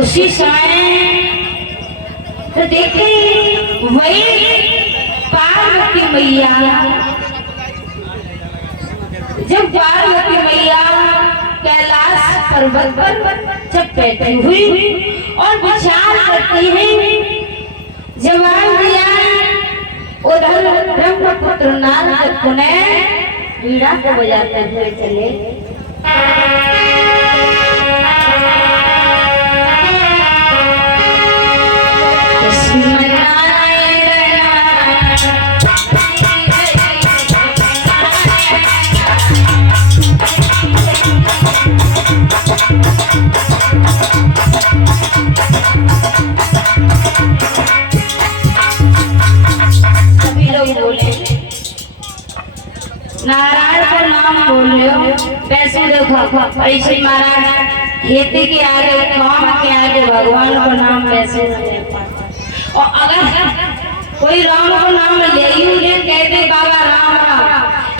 उसी समय तो देखे वही पार्वती मैया, जब पार्वती मैया कैलाश पर्वत पर जब बैठी हुई और विचार करती है, जवाब दिया उधर ब्रह्मपुत्र नारद पुनः वीणा को बजाते हुए चले। नारायण को नाम बोल लो। वैसे देखो ऐसे महाराज खेती के आगे काम के आगे भगवान को नाम वैसे, और अगर कोई राम को नाम ले ही ले कहते बाबा राम राम,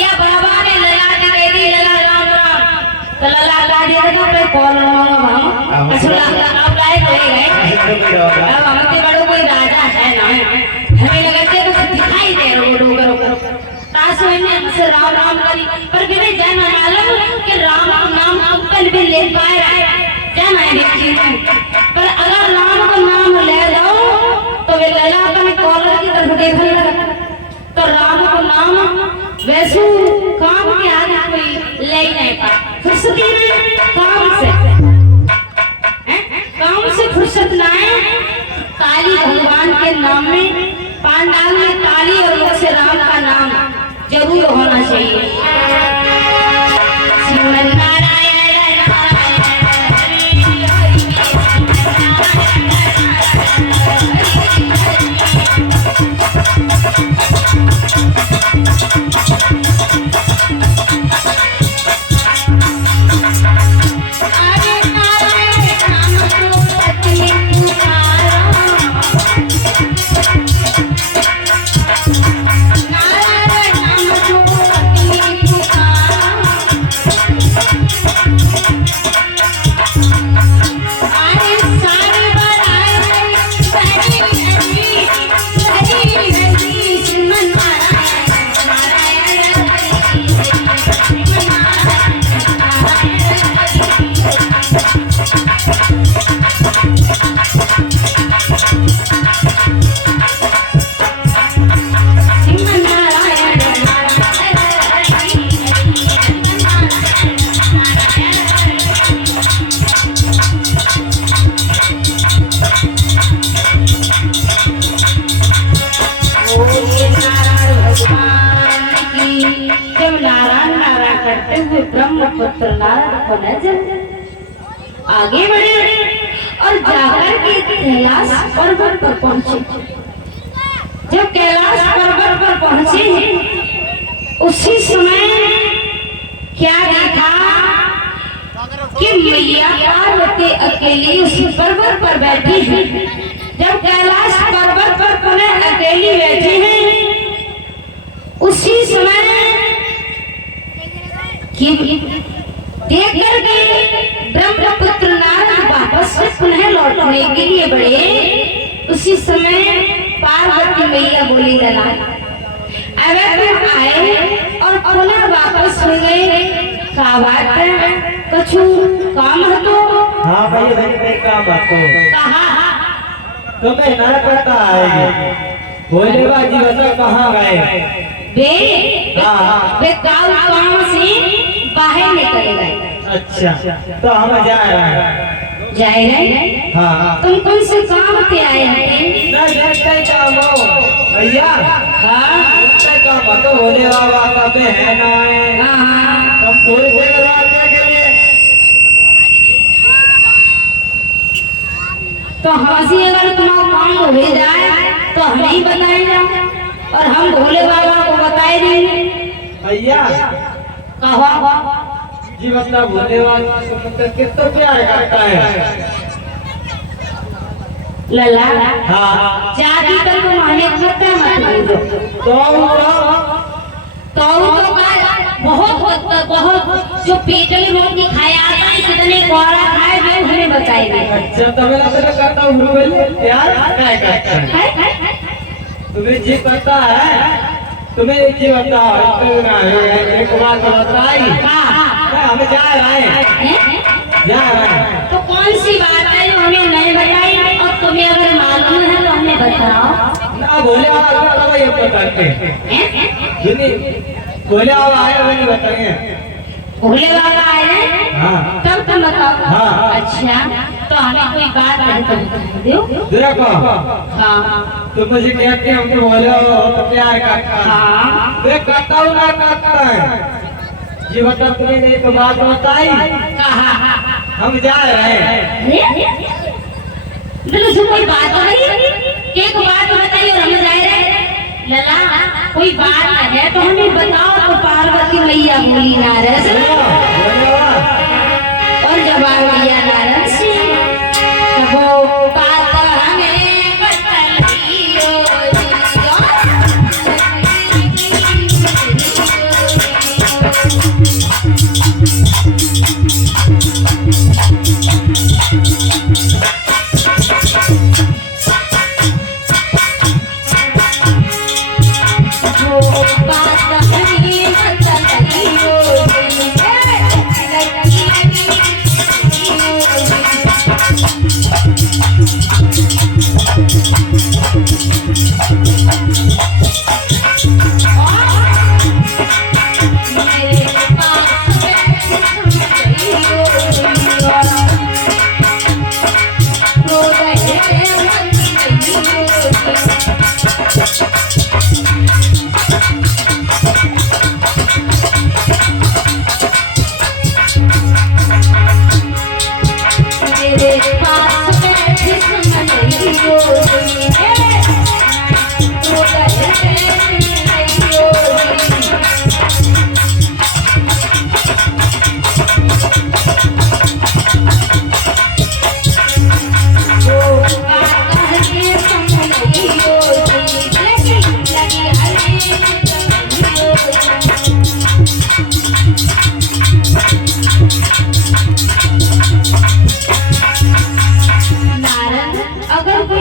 या बाबा ने लगा के कह दी लगा राम राम, तो लगा दे तो पे कॉल हम असला अब लाए गए अब हमके बड़ो कोई राजा है ना, हमें लगते तो दिखाई दे रो हमसे राम राम करी, पर बिना जान मालूम कि राम नाम कल भी ले पाए जाना है। पर अगर राम का नाम ले लो तो वे लला अपने कॉलर की तरफ देखने लगा, तो राम का नाम वैसे काम के आगे कोई ले नहीं पाए। फुर्सत नहीं काम से फुर्सत ना है। ताली भगवान के नाम में पांडाल में ताली और उससे राम का नाम जरूर होना चाहिए। श्रीमन नारायण ब्रह्मपुत्र नारद को नजर आगे बढ़े और जाकर के कैलाश पर्वत पर पहुंचे। जब कैलाश पर्वत पर पहुंचे उसी समय क्या देखा कि मैया पार्वती अकेली उस पर्वत पर बैठी है। जब कैलाश पर्वत पर पुनः अकेली बैठी है उसी समय देख करके ब्रह्मपुत्र नारद वापस पुनः लौटने के लिए बढ़े। उसी समय पार्वती मैया बोली लला अब आए और पुनः वापस हो गए। का बात कछु काम है तो हाँ भाई भाई काम है तो कहा तो मैं नरक का आएगी बोले बाजी बता कहाँ गए वे काम से बाहर निकल गए। अच्छा तो हम जा रहे हैं। हाँ तुम कौन से काम पे आए हैं? ना देखते काम हो भैया। हाँ काम तो बोले बाबा कब है ना है। हाँ हम पूरे देवराज के लिए तो हंसी अगर तुम्हारा काम हो जाए तो हमें ही बताएगा और हम भोले बाबा को बताए देंगे। भैया कहा जी मतलब भोले बाबा को कितना प्यार करता है लला। हाँ जाति तो तुम्हारे पता मत तो बहुत जो पेटल रोटी खाया था कितने गौरा खाए वे हमें बताए। बताएंगे। अच्छा तो मैं तो करता हूँ गुरुवेल यार क्या करता है तुम्हें जी पता है तुम्हें जी बताओ एक बात बताई हम जा रहे हैं जा रहे हैं तो कौन सी बात है जो हमें नहीं बताई और तुम्हें अगर मालूम है तो हमें बताओ। ना बोले वाला ये बताते हैं बोले वाला आए वो नहीं बताएंगे भोले बाबा आए हैं हाँ तब तुम बताओ। हाँ। अच्छा तो हमें कोई बात है तो बता दो। देखो हाँ तुम मुझे कहते हैं हमको बोले हो तो प्यार करता है हाँ मैं करता हूँ ना करता है ये बता तुमने एक बात बताई कहा हम जा रहे हैं मतलब कोई बात हो रही एक बात बताइए और हम जा रहे हैं लला कोई बात है तो हमें बताओ। तो पार्वती मैया बोली नारद और जवाब दिया नारद सिंह तब वो बात हमें बताइयो।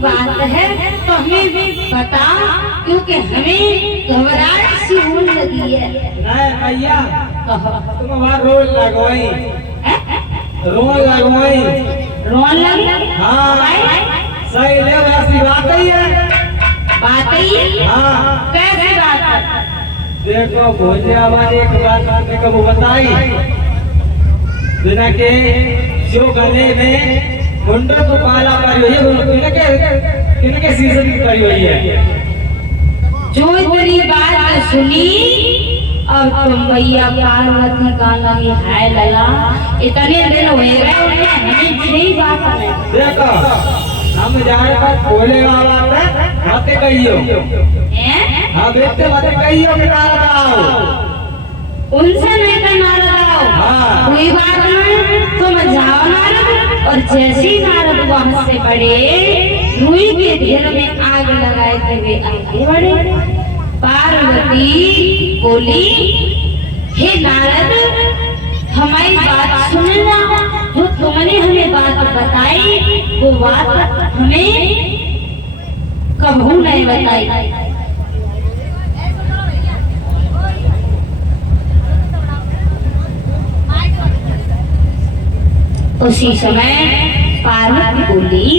बात है तो हमें भी बता क्योंकि हमें घबराहट सी होने लगी है। नहीं भैया तुम वहाँ रोल लगवाई रोल लगवाई रोन लगी। हाँ सही ले वैसी बात ही है बात ही हाँ कैसी बात है। देखो भोले आवाज एक बात आपने कब बताई बिना के जो गले में मुंडो को पाला करी हुई है किनके सीजन की करी हुई है जो तेरी बात सुनी अब तुम भैया पार्वती गाना में हाय लला इतने दिन हो गए उन्हें हमें यही बात है। देखो हम जाने पर भोले बाबा पे मत कहियो हाँ बेटे मत कहियो कि नारा लगाओ उनसे नहीं कर नारा लगाओ। हाँ कोई बात नहीं तुम जाओ नारद और जैसी नारद वहां से बढ़े रुई के ढेर में आग लगाए हुए आगे बढ़े। पार्वती बोली हे नारद हमारी बात सुनना जो तुमने हमें बात बताई वो बात हमें कबू नहीं बताई। उसी समय पार्वती बोली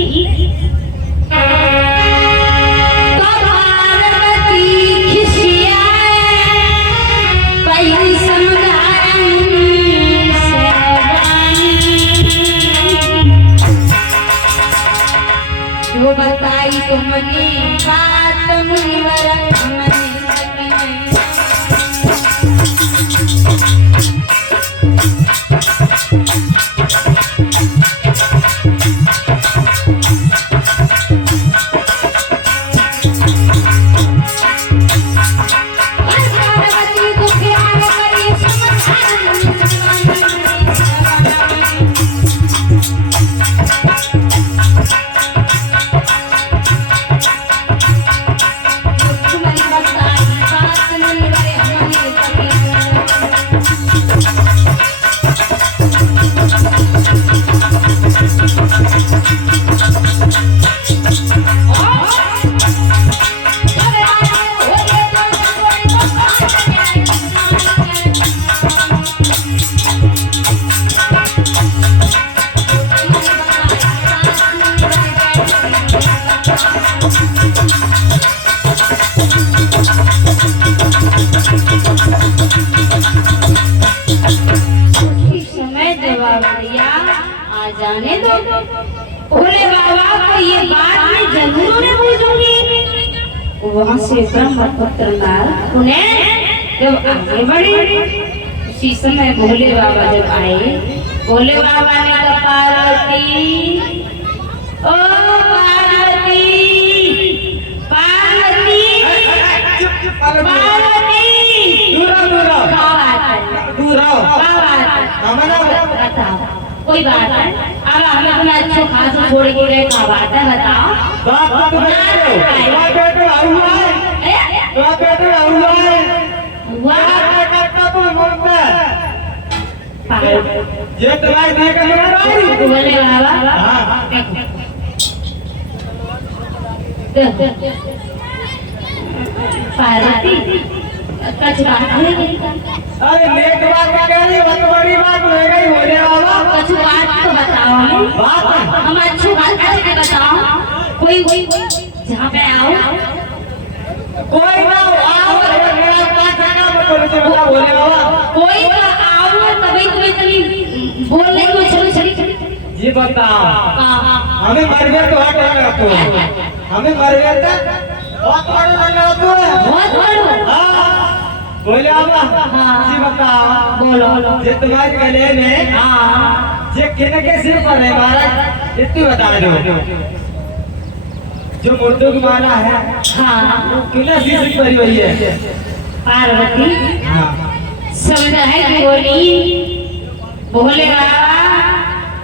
तो पार्वती खिसियाए पहली समझाई जो बताई तुमने बात मुनिवर जाने दो, भोले बाबा को ये बात मैं जरूर ने पूछूंगी। वहाँ से ब्रह्मपुत्र नारद उन्हें जब आगे बढ़े, उसी समय भोले बाबा जब आए, भोले बाबा ने कहा पार्वती, ओ पार्वती, पार्वती, पार्वती, बताओ कोई बात है? अब हमें अपना अच्छे खासा छोड़ के गए, क्या बात है बताओ? ये तुम्हारे बोले बाबा पार्वती कछ बात हो गई। अरे नेक बात क्या कह रही, बहुत बड़ी बात हो गई बोले बाबा। कछ बात तो बताओ हमें, हम अच्छी बात कैसे बताओ? कोई जहाँ पे आओ, कोई ना आओ, मेरा पास आना मत बोले बाबा। कोई ना आओ तभी तुम्हें तभी बोलने को चलो चली। ये बताओ हमें मर गए तो हट रखो, हमें मर गए तो बहुत बड़ा तो बहुत बड़ा बोले बाबा। जी बताओ बोलो ये तुम्हारे गले में ये किन के सिर पर है महाराज, इतनी बता दो। जो मुर्दों की माला है वो किन सिर पर हुई है? पार्वती समझ है कि बोली भोले बाबा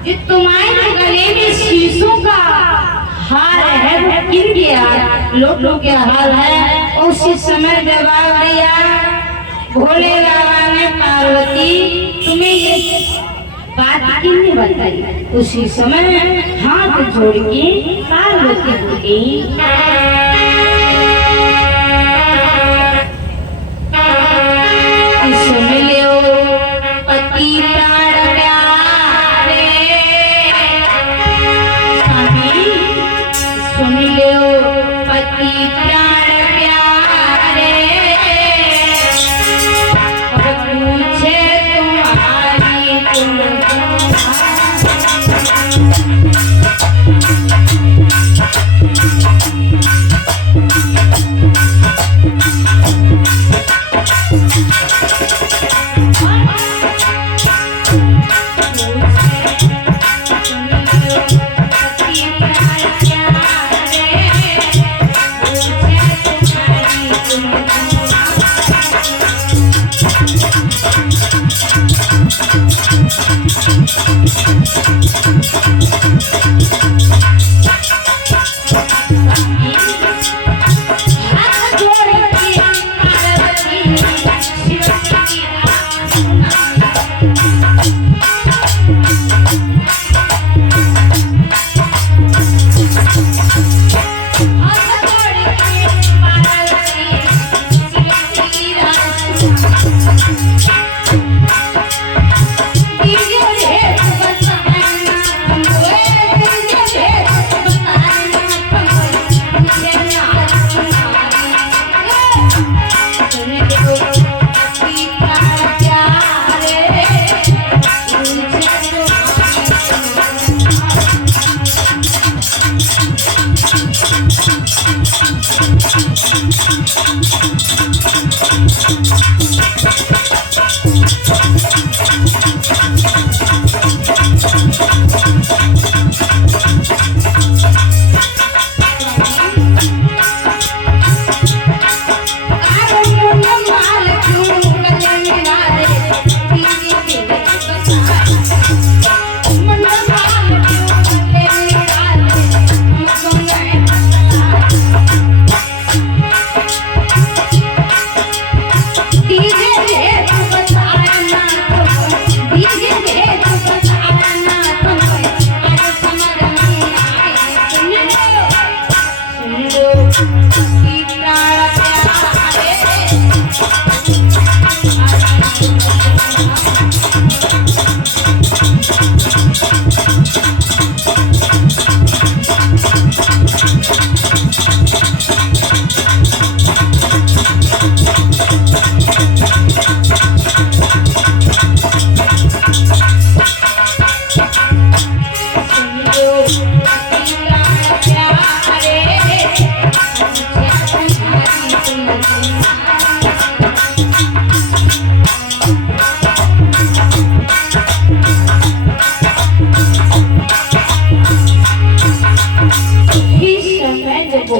जो तुम्हारे गले में शीशों का हार है वो किन के लोटों के हार है। उसी समय जवाब दिया भोले बाबा ने, पार्वती तुम्हें ये बात किसने बताई? उसी समय हाथ जोड़ के पार्वती बोली सुन लो पति प्राण प्यारे, स्वामी सुन लो पति प्राण प्यारे, और पूछे तुम्हारी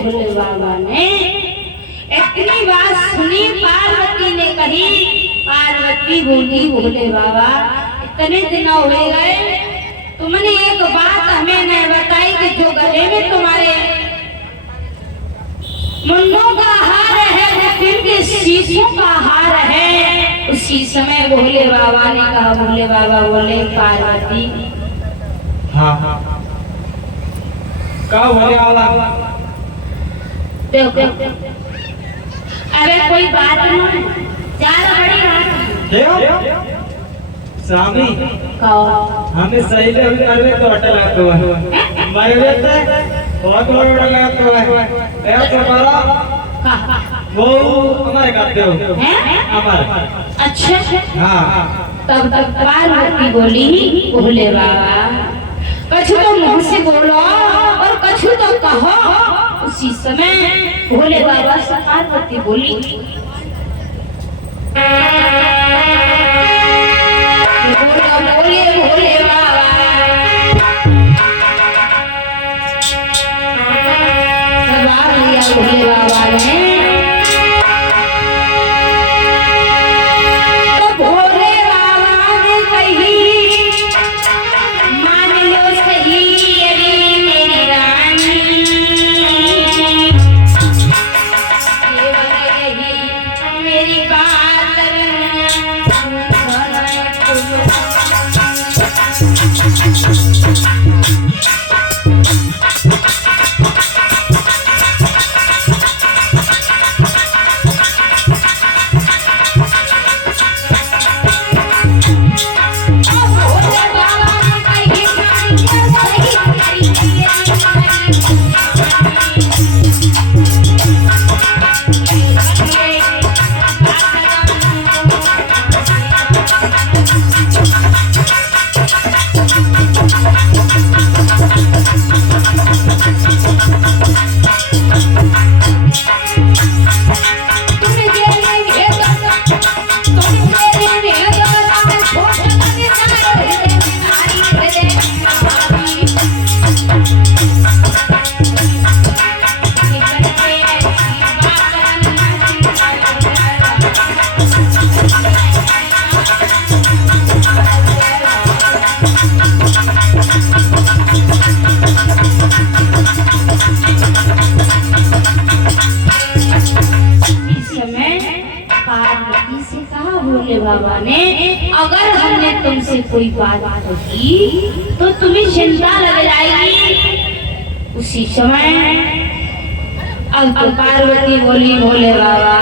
भोले बाबा ने। इतनी बात सुनी पार्वती ने कही। पार्वती बोली भोले बाबा इतने दिन हो गए, तुमने एक बात हमें नहीं बताई कि जो गले में तुम्हारे मुन्नों का हार है वो फिर के शीशों का हार है। उसी समय भोले बाबा ने कहा, भोले बाबा बोले पार्वती हाँ क्या भोले बाबा देखो अरे कोई बात नहीं, ज्यादा बड़ी बात स्वामी कहो। हमें सही ले अभी करने तो होटल है तो है मरे रहते बहुत बड़ा लगा तो है यार तुम्हारा वो हमारे करते हो हमारे। अच्छा हाँ तब तक पार्वती बोली भोले बाबा कछु तो मुंह से बोलो और कछु तो कहो। उसी समय भोले बाबा से पार्वती बोली बोले भोले बाबा सवाल लिया भोले बाबा ने। तो भोले बाबा ने कही मान लो सही अरे मेरी रानी, केवल यही मेरी बात भोले बाबा ने अगर हमने तुमसे कोई बात की तो तुम्हें चिंता लग जाएगी। उसी समय अब तो पार्वती बोली भोले बाबा